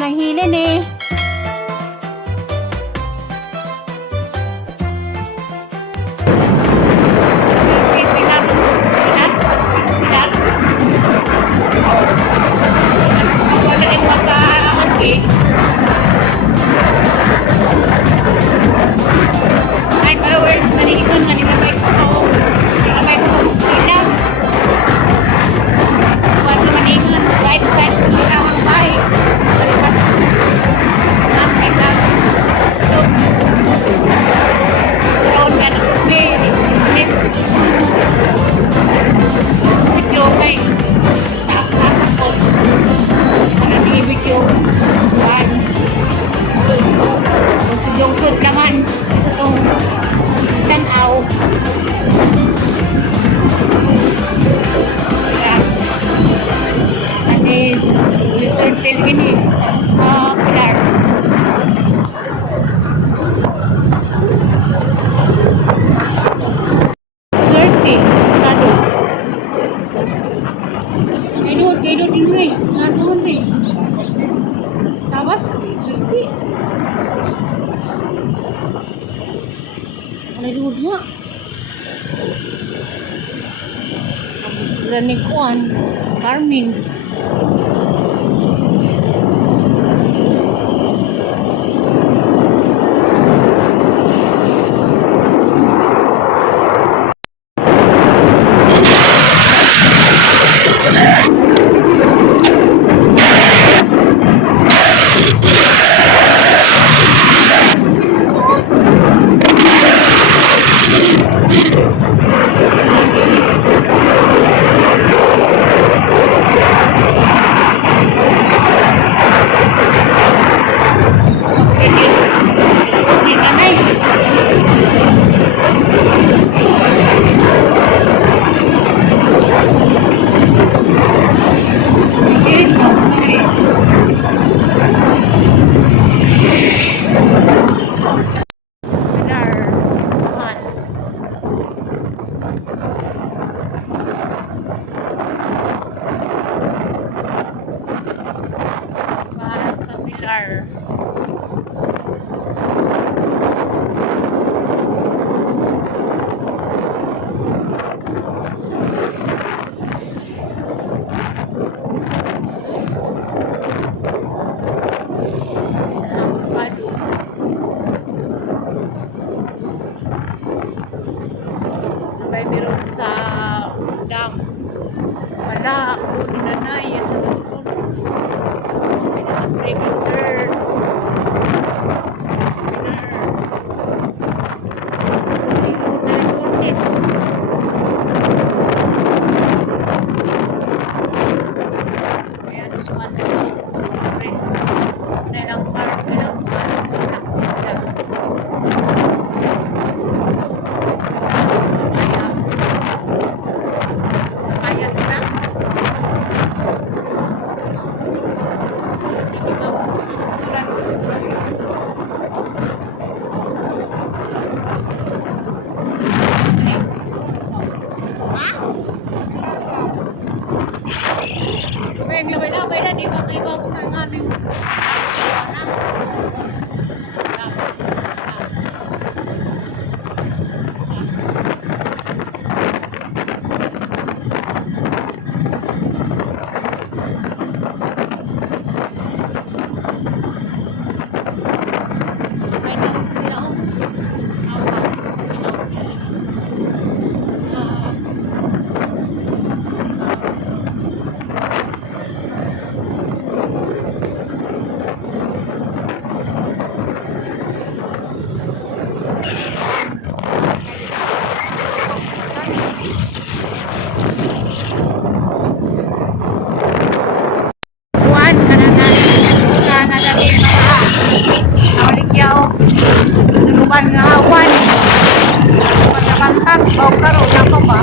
ng hilin eh. Ini sa Pilar. Swerte, nado. Kayo din rin. Nado rin. Sabas, swerte. Ano doon niya? Tapos sila ni Kuan, Carmen. Meron sa dam. Wala, inanay sa loob. Regular. Yung labay-labay na, di ba kayo bago sa aming Tuluban nga awan. Pagkabantag, o karo na ko ba?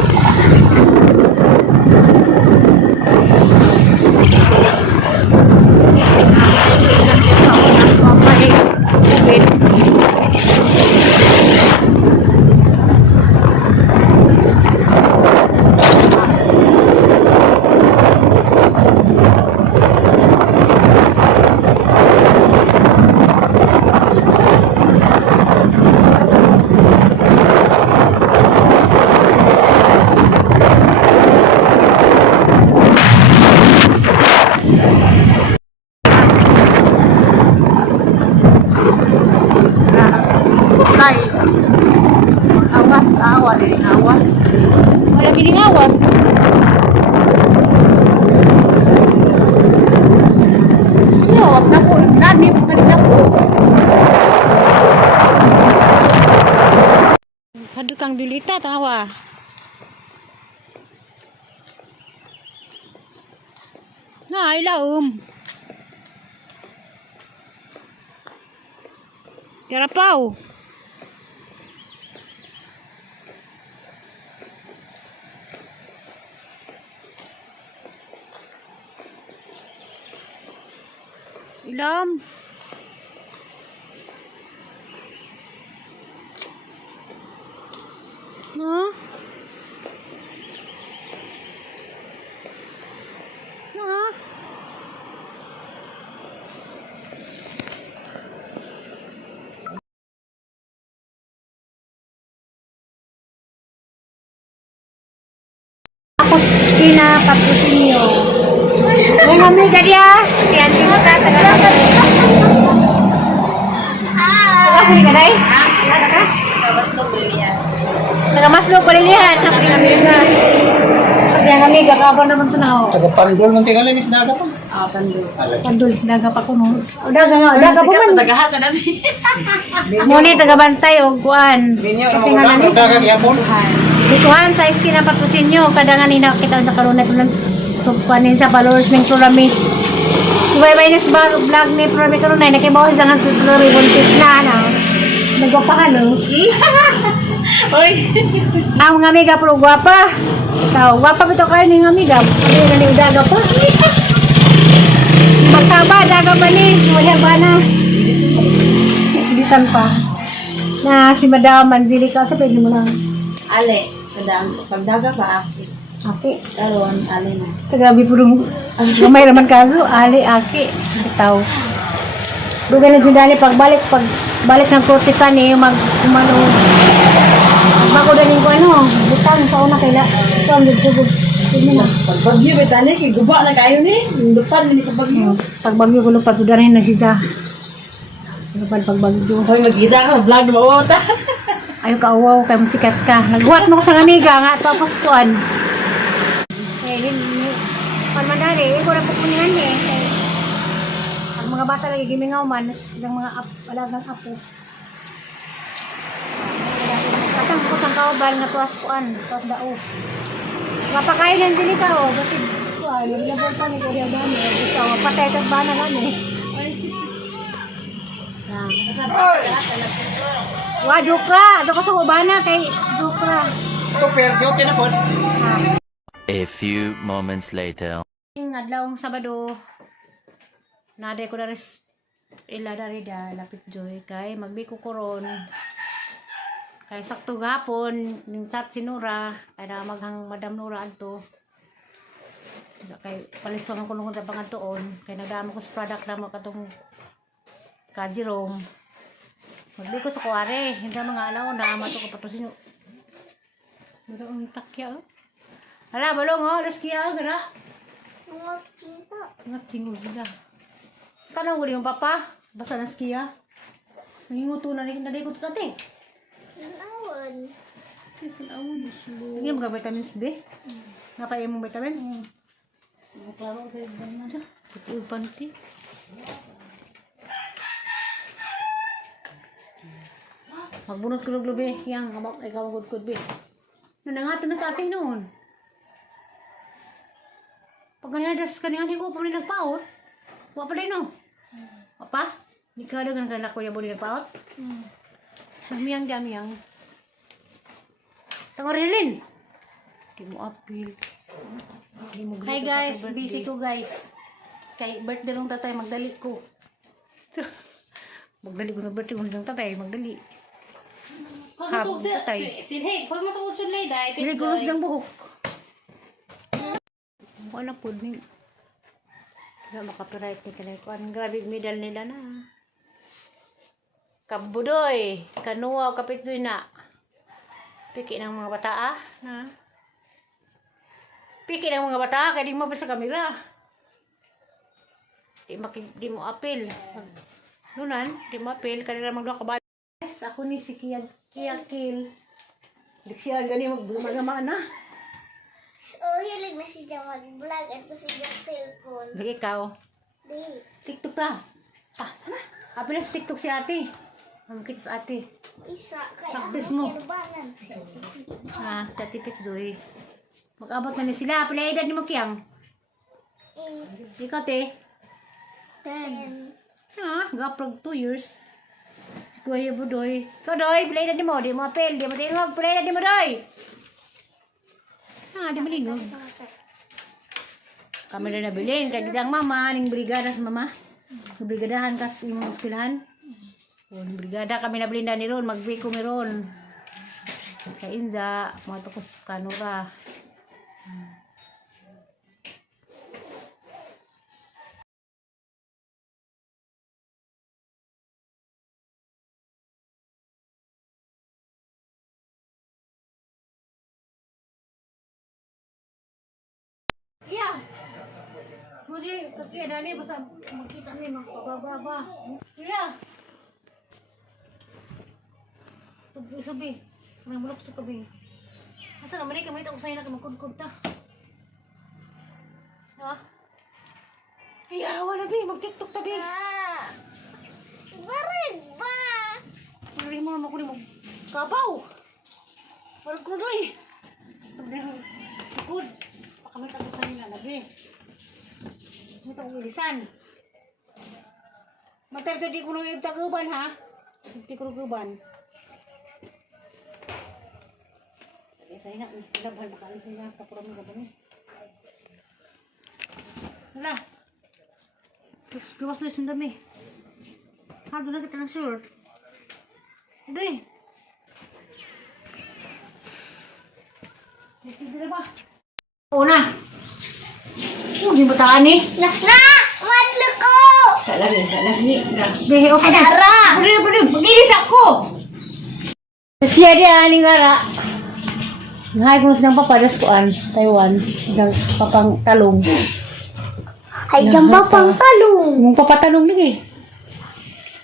wala din awas. Wala giningawas. Ano, wag na po. Nani po kanina po. Kadu kang dilita tawa. Na ilaum. Karapaw. Ilam. No? No? Ako pinapatusin niyo. May amiga dia. Yan din mo ka. Taga ka day? Taga ka? Kabaslog lilihan. Nagamaslog pa lilihan. Ako yung amiga. Pag yung amiga, kaba naman ito na ako. Taga Pandol ng tingalan is daga pa. Pandol. Pandol, daga pa ko no. O daga nga, daga pa man. Tagahan ka namin. Muni, taga-bantay o kuan. Binyo Kasi na nga mga nani. daga gyapon. Dituhan sa iskina patusin nyo. Kadangan nakita sa karuna ito ng subpanin sa followers ng Turami. Subay-bay na sa vlog ni Turami karuna. Nakibawas na nga sa Turami. Buntis na na. Nagwapahan no. Oy. Ang mga amiga pero gwapa. Ikaw, gwapa ba ito kayo ng amiga? Ano yung nani daga pa? Magsaba, daga pa ni. Wala ba na? Bilitan pa. Na si Madam Manzili ka sa pwede mo lang. Ale. Kadang pagdaga pa ako. Aki. Karon ale na. Tagabi po rin. Gamay naman kaso. Ali, aki. Bitaw. Dugan na si Dani pagbalik ng kurtisan eh. Umano. Bago danin ko ano. Butang sa una kaila. Ito ang dugtugog. Pagbagyo betane si guba na kayo ni. Lupan ni pagbagyo. Pagbagyo ko lupad. Udarin na siya. Lupad pagbagyo. Hoy magkita ka vlog mo ta. Ayaw ka uwaw. Kaya musikat ka. Naghuwat mo ko sa amiga nga. Tapos kuan. Eh, panmadali. Ikaw na pupuningan eh. Ang mga bata lagi gimingaw man. Ang mga alagang apo. Katang ko sang kaubal nga tuwas kuan. Tuwas dao. Mapakain yan sila ka o. Kasi kuan. Naglabot pa ni Kuya Dani. Ikaw. Patay kas ba na lang eh. Wah, Jokra. Ito ka sa ubana kay Jokra. Ito perjo kinapon. A few moments later. Yung adlawang Sabado, naday ko na res ila dari da lapit joy kay magbiko koron. Kay sakto gapon ning chat si Nora kay na maghang Madam Nora adto. Kay palis man ko nung sa pangadtoon kay nagdamo ko sa product na mo katong ka Jerome. Magbiko sa kuware, hindi mga alaw na mato ko patusin. Pero ang takya oh. Hala, balong oh, leskiya gara. Ngat singol sila. Tanong ko yung papa, basta na skiya. Nanginguto na rin, naday ko ito tate. Tinawon. Hindi mo ka vitamins B? Napaya mong vitamins? Klaro kay banana. Ito yung panty. Magbunot ko ng lubi. Yang, ikaw magudkod be. Nanangato na sa atin noon. Pag kanihadas kanihan ko pa rin nagpaot. Wapa rin no. Apa? Di ka dagan kala ko yung buli nagpaot. Damiyang. Tangor Helen. Di mo apil. Di mo Hi guys, busy ko guys. Kay birthday ng tatay, magdali ko. Magdali ko sa birthday ng tatay. Magdali. Pag Ha, masuk tatay. silhig, pag masuk sulay dai, Sili gulos ng buhok. Wala po din. Kaya makapiright ni kanay ko. Ang grabe medal nila na. Kabudoy. Kanuwa o kapitoy na. Piki ng mga bata ah. Na. Piki ng mga bata kaya di mo apil sa kamera. Di mo apil. Nunan, di mo apil. Kanila magdoon ka ba? Yes, ako ni si Kia Kill. Diksiyan gani mag-gumagama na. Oh, hilig na siya mag-vlog at siya cellphone. Sige ikaw. Di. TikTok ka. Apil sa TikTok si ate. Mamkita sa ate. Isa. Kaya Practice mo. kirbanan. Sa tipit Joy. Mag-abot na ni sila. Apil edad ni mo kiyang. 8, Ikaw te. 10. Gaprag 2 years. Si Kuya Budoy. Ikaw Doy. Apil edad ni mo. Di mo apil. Di mo tingog. Apil edad ni mo Doy. Di mo lingog. Kami na nabilin. Kaya gitang mama. Ning brigada sa mama. Brigadahan kas imong eskwelahan. Brigada kami nabilin na ni Ron. Magbiko mi Ron. Sa Inza. Mga tukos kanura. Iya. Muji, kaki ada ni basa makita ni magpababa. Iya. Sabi. Nang bulok sa kabi. Asa naman ka may ta usay na ka magkudkod ta. Ha? Iya, wala bi mag-TikTok ta bi. Barig ba? Pwede mo naman ko ni mo kabaw. Wala ko doy. Good. Kami tagutan nila lagi. Ito ang ilisan. Matar di ko nung taguban ha. Di ko taguban. Saya nak labhan bakal saya tapuran mo gabon. Wala. Terus gawas na sundami. Hardo na kita ng short. Dre. Dito ba? Una. Di ba taan ni? Na! Matlo ko! Tak lagi. Deh, okay. Adara! Boleh. Magilis ako. Meski ada aning ara. Ngahay ko ng papadas koan, Taiwan. Ng papang talong. Ay, jamba pang talong. Yung papatalong lagi.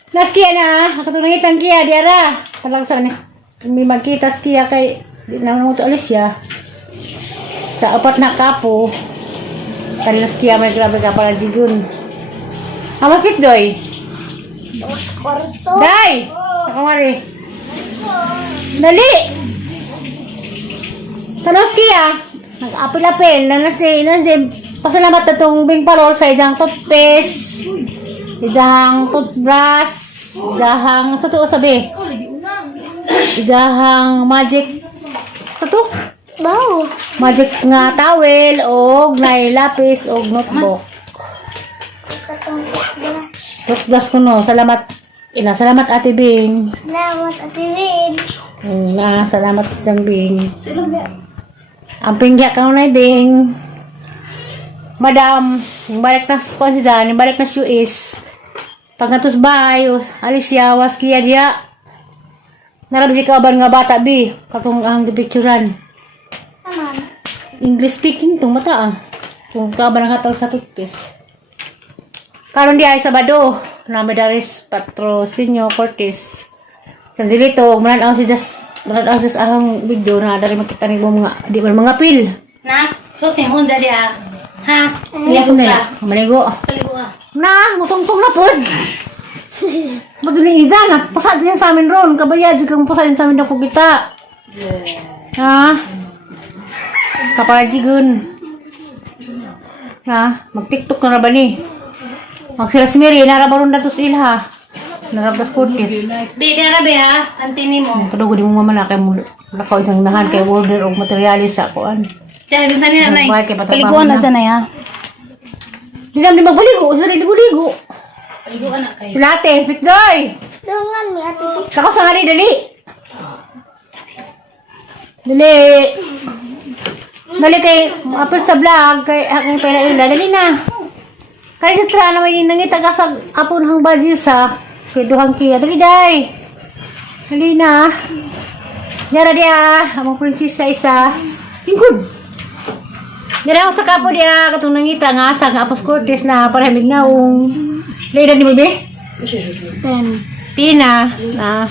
Naskia na, ako tunang itang kia, di ara. Talang sa may magkita skia kay, di naman mo to alis siya. Sa apat na kapo, kanila skia may grabe ka para jigun. Hamakit doy. Dos kwarto. Day! Nakamari. Dali! Tanos kia, nag-apil-apil na nasi, pasalamat na itong Bing Parol sa ijang toothpaste, ijang toothbrush, ijang, totoo sabi, ijang magic, totoo? Wow. Magic nga towel, o ngay lapis, o notebook. Toothbrush ko no, salamat Ate Bing. Salamat, Ate Win. Salamat isang Bing. Ang pingya ka na Bing. Madam, yung balik na kung si Jan, yung balik na US. Pag natus bay, Alicia, was kia dia. Narabi si kaban nga bata, bi. Katong ang picturean. Aman. English speaking tong mata ah. Kung kaban ang hatag sa toothpaste. Karon di ay Sabado, na Medaris Patrocinio Cortez. Sa dilito, mananaw si Just ang video na dari makita ni mga di man mga pil. Na, so timon jadi ah. Ha? Iya sumela. Maligo. Kaligo ah. Na, mutungtong na pod. Maduli ijan na pasad din sa amin ron. Kabayad kang pasad din sa amin ako kita. Ha? Kaparajigun. Ha? Mag-TikTok na ba ni? Magsilasmiri na rabaron datos ilha. Narabas Cortez. Be, darabe ha. Antini mo. Kadugo di mo mamalakay mo lakaw isang nahan kay order og materialis sa kuan. Diyan, di sana na Bahay kay patrabaho Kaliguan na na. sana ya. Di naman di magbaligo. Sa ligo-ligo. Kaliguan na kayo. Sila ate, Fitjoy! Dungan mi, Ate Win. Lakaw sa nga dali. Dali. Dali kay apil sa vlog kay aking pala ila. Dali na. Kaya sa tra naman yung nangita ka sa apon hang badyo sa keduhang kia. Dali day. Dali na. Yara dia. Amang prinsesa isa. Lingkod. Dira ako sa kapo dia. Katong nangita nga sa Apos Cortez na paramig naong. Laidan di mo be? Ten. Tina. Na.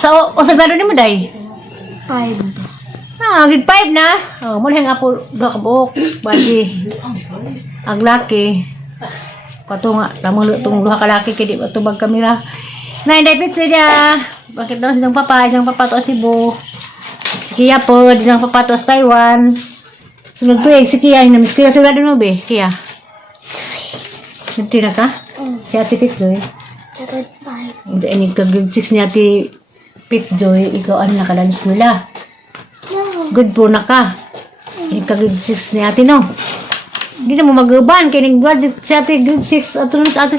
So, o sa grado ni mo, day? 5. Grade 5 na. Mula nga po, doon ka buok. Bali. Ang laki. Kato nga, tamang itong luha ka laki, kaya di ba tubag kamera. Na, hindi pitri niya. Bakit daw silang papa to si Bo. Si Kia po, silang papa to sa Taiwan. Sunod to si Kia, yung namiss Kia, sigurado no, be? Kia. Nanti na ka? Si Ate Pitjoy. Grade 5. Hindi, grade 6 ni Ate Pitjoy, ikaw ano nakadalis nila. Good po na ka. Grade 6 ni Ate, no? Hindi na mo mag-uban, kaya nag-graduate si Ate grade 6 at tulungan sa Ate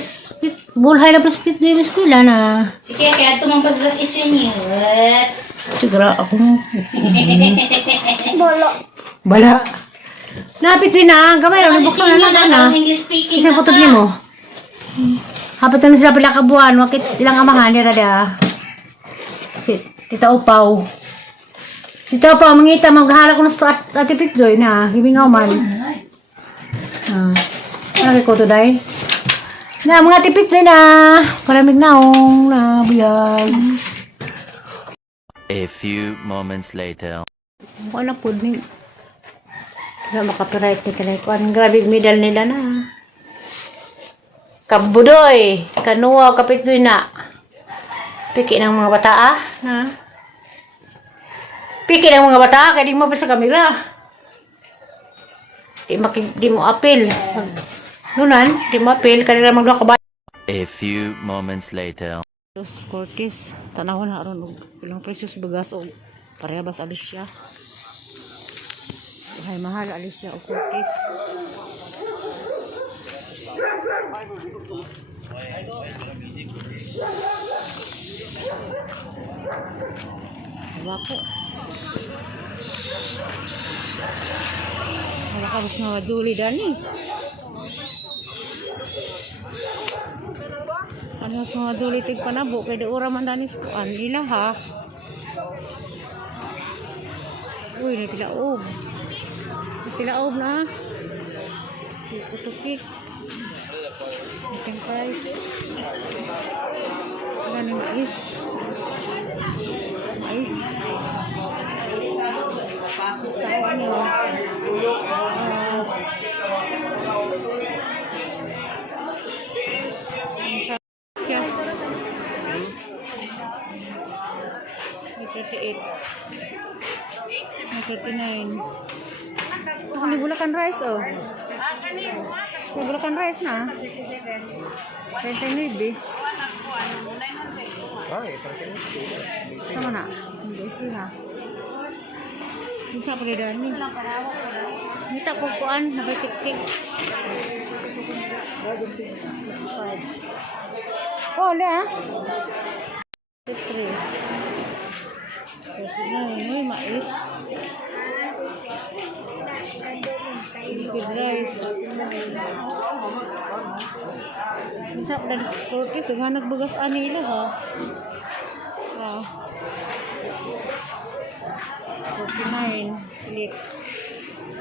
Bulhay na plus Pitjoy na eskwela na. Sige, kaya tumampas sa issue niyo. Siguro ako mo. Bolo. Bala. Napitwi na, gamay lang, nabuksan na lang na. English speaking. Isang putog niyo mo. Hapat na sila pala kabuhan, wakit silang amahan nila da. Si Tita Upaw. Si Tita Upaw, mangita, maghahala ko na sa Ate Pitjoy na, himingaw man. Lagi ko to, day. Na, mga Ate Pitjoy na, palamig naong, na, biyag. A few moments later. Wala po din. Wala makapiright ni Kalekuan. Grabe medal nila na. Kabudoy. Kanuwa, kapitoy na. Piki ng mga bata na. Piki ng mga bata kaya di mo apil sa kamera. Di mo apil. Nunan, di mo apil. Kanila magluwa ka ba? A few moments later. Los Cortez, tanawon na aron og ilang precious bugas og parehas Alicia. Hay mahal Alicia og Cortez. Wako. Wala ka bus na Julie dani. Ano sa mga dulitig panabo kay ura man danis ko an ila ha. Uy, natilaob. Natilaob na. Kutukik. Ikan price. Ganun mais. Mais. Tawa niyo. $38. $39. Oh, may Bulacan rice, oh. May Bulacan rice na. 29, sama na. Hindi siya. Nita pa rin dami. Nita po kuan, nakitik-tik. Oh, le ah. 3. Uy, mais. Good rice. Minta pada Cortez dengan anak begas ani lah ha. Ah. 49 pilit.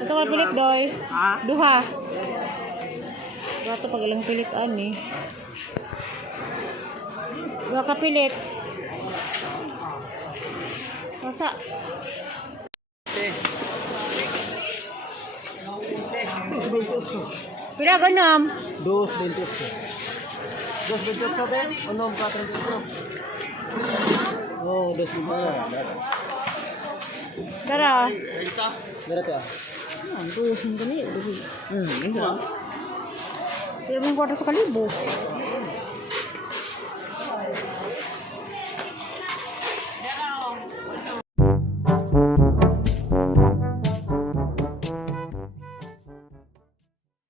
Ito ka pilit doy. Duha. Bato pag ilang pilit ani. Dua ka pilit. Masa? Pila ganam? 2.28. 2.28 din? Ano ang 4.28? Oh, 2.28. Dara. Berapa ya? Dos yung gani. Ini kan? Pero may 4 sa kalibo.